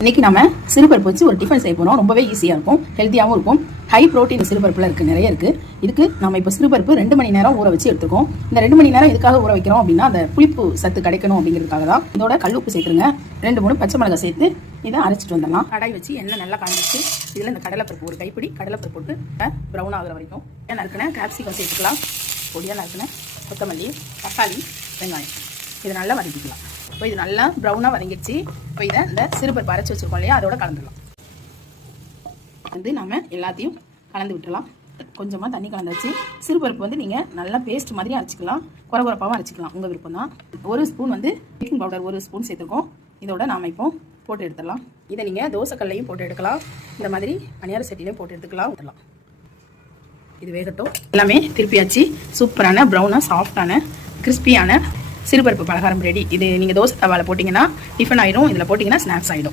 இன்னைக்கு நம்ம சிறுபருப்பு வச்சு ஒரு டிஃபன் செய்ய போறோம். ரொம்பவே ஈஸியா இருக்கும், ஹெல்த்தியாவும் இருக்கும். ஹை புரோட்டீன் சிறுபருப்புல இருக்கு, நிறைய இருக்கு. இதுக்கு நம்ம இப்போ சிறுபருப்பு 2 மணி நேரம் ஊற வச்சு எடுத்துக்கோம். இந்த 2 மணி நேரம் எதுக்காக ஊற வைக்கிறோம் அப்படின்னா, அந்த புளிப்பு சத்து கிடைக்கணும் அப்படிங்கிறதுக்காக தான். இதோட கல்லுப்பு சேர்த்துருங்க, 2-3 பச்சை மிளகாய் சேர்த்து இதை அரைச்சிட்டு வந்துடலாம். கடாய் வச்சு எண்ணெய் நல்லா காஞ்சிச்சு. இதில் இந்த கடலைப்பருப்பு ஒரு கைப்பிடி கடலைப்பருப்பு போட்டு ப்ரௌன் ஆகிற வரைக்கும் நறுக்கின கேப்சிகம் சேர்த்துக்கலாம். பொடியாக நறுக்கின கொத்தமல்லி, தக்காளி, வெங்காயம் இதை நல்லா வதக்கிக்கலாம். இப்போ இது நல்லா ப்ரௌனாக வதங்கிடுச்சு. இப்போ இதை இந்த சிறுபருப்பு அரைச்சி வச்சுருக்கோம் இல்லையா, அதோட கலந்துடலாம். நம்ம எல்லாத்தையும் கலந்து விட்டுலாம். கொஞ்சமாக தண்ணி கலந்தாச்சு. சிறுபருப்பு நீங்கள் நல்லா பேஸ்ட் மாதிரி அரைச்சிக்கலாம், குறப்பாகவும் அரைச்சிக்கலாம், உங்கள் விருப்பம் தான். 1 ஸ்பூன் பேக்கிங் பவுடர் 1 ஸ்பூன் சேர்த்துருக்கோம். இதோட நாம் இப்போ போட்டு எடுத்துடலாம். இதை நீங்கள் தோசைக்கல்லையும் போட்டு எடுக்கலாம், இந்த மாதிரி பனியார சட்டிலையும் போட்டு எடுத்துக்கலாம், விட்டுடலாம். இது வேகட்டும். எல்லாமே திருப்பியாச்சு. சூப்பரான ப்ரௌனாக சாஃப்டான கிறிஸ்பியான சிறுபருப்பு பலகாரம் ரெடி. இது நீங்கள் தோசை தவாவில் போட்டிங்கன்னா டிஃபன் ஆகிடும், இதில் போட்டிங்கன்னா ஸ்நாக்ஸ் ஆகிடும்.